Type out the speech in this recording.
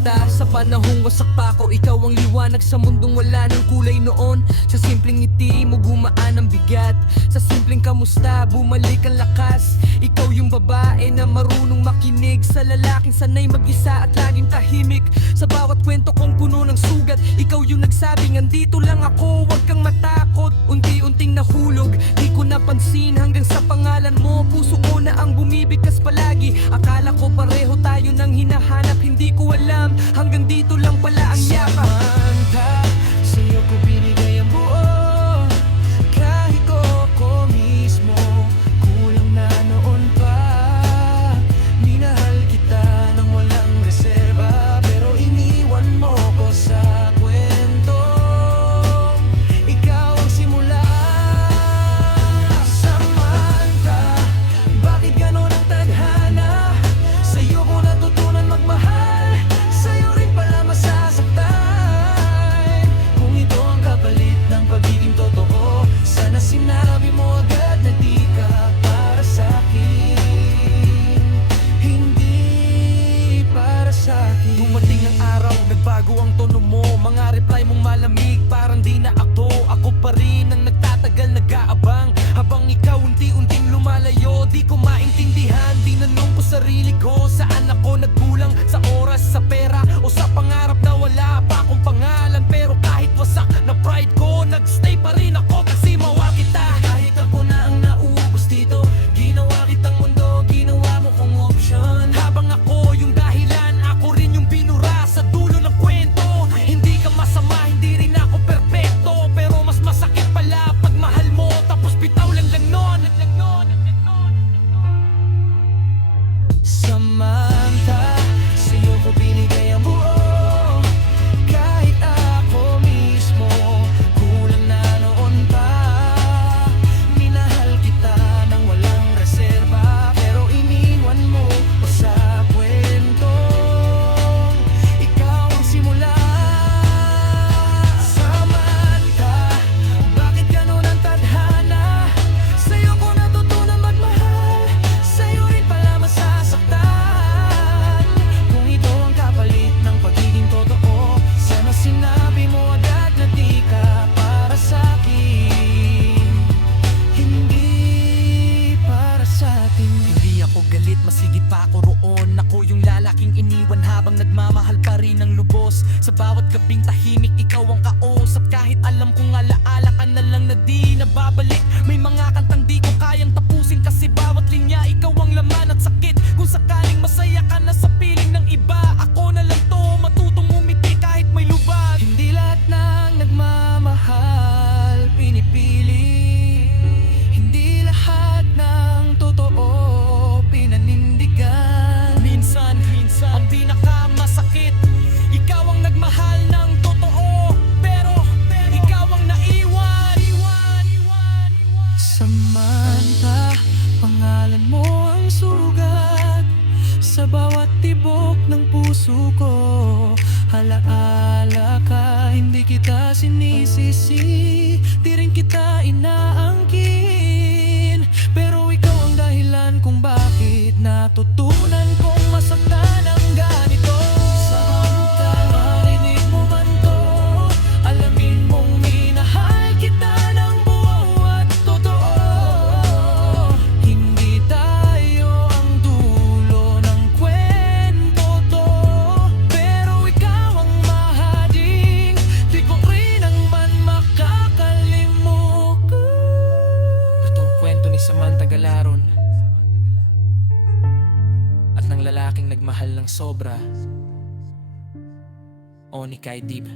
kita sa panahong wasak pa ako. Ikaw ang liwanag sa mundong wala ng kulay noon. Sa simpleng ngiti mo gumaan ang bigat. Sa simpleng kamusta bumalik ang lakas. Ikaw yung babae na marunong makinig sa lalaking sanay mag-isa at laging tahimik. Sa bawat kwento kong puno ng sugat, ikaw yung nagsabing andito lang ako, wag kang matakot. Unti-unting nahulog, di ko napansin hanggang sa pangalan mo. Puso ko na ang bumibigkas palagi. Akala ko pareho tayo nang hinahanap, hindi ko alam hanggang dito lang pala ang yakap. Samantha, sa'yo ko binigay ang buo. Kahit ko mismo kulang na noon pa. Minahal kita nang walang reserba, pero iniwan mo ko sa kwento. Ikaw ang simula. Samantha, bakit ganon ang tadhana? Sa'yo ko natutunan magmahal, sa'yo rin pala masasaktan. Kung ito ang kapalit ng pagiging totoo, sana sinabi mo agad na di ka para sa'kin, hindi para sa'kin. Dumating ang araw, nagbago ang tono mo. Mga reply mong malamig, parang di na ako. Ako pa rin ang nagtatagal, nag-aabang. Habang ikaw unti-unting lumalayo, di ko maintindihan. Tinanong ko sarili ko, saan ako nagkulang? Sa oras, sa pera, o sa pangarap na wala pa akong pangalan. Pero kahit wasak na pride ko, nagstay pa rin ako kasi mawal kita. Kahit ako na ang nauubos dito, ginawa kitang mundo, ginawa mo kong option. Habang ako yung dahilan, ako rin yung binura sa dulo ng kwento. Hindi ka masama, hindi rin ako perpekto, pero mas masakit pala pag mahal mo tapos bitaw lang nun. Samantha, sa'yo ko binigay ang buo. Kahit ako mismo kulang na noon pa. Minahal kita nang walang reserba, pero iniwan mo ko sa kwento. Ikaw ang simula. Samantha, bakit ganon ang tadhana? Sa'yo ko natutunan magmahal, sa'yo rin pala masasaktan. Kung ito ang kapalit ng pagiging totoo, sana sinabi mo agad na di ka para sa'kin, hindi para sa'tin. Hindi ako galit, masigit pa ako roon. Ako yung lalaking iniwan habang nagmamahal pa rin ng lubos. Sa bawat gabing tahimik, ikaw ang kausap. Kahit alam kong alaala ka na lang na di nababalik. May mga kantang di ko kayang tapusin kasi bawat linya ikaw ang laman at sakit. Kung sakaling masaya ka na sa piling ng iba, ako na lang to, matutong umiti kahit may lubag. Hindi lahat ng nagmamahal pinipili. Hindi lahat ng totoo pinanindigan. Minsan ang pinakamasakit, ikaw ang nagmahal ng totoo, pero ikaw ang naiwan. Samantha, pangalan mo ang sugat sa bawat tibok ng puso ko. Alaala ka, hindi kita sinisisi, di rin kita inaangkin. Pero ikaw ang dahilan kung bakit natutunan kong masaktan ng ganito. Samantha, marinig mo man to, alamin mong minahal kita ng buo at totoo. Hindi tayo ang dulo ng kwento to, pero ikaw ang mahading, di ko rin naman makakalimutan. Ito ang kwento ni Samantha Galaron at ng lalaking nagmahal ng sobra, Onikay Deep.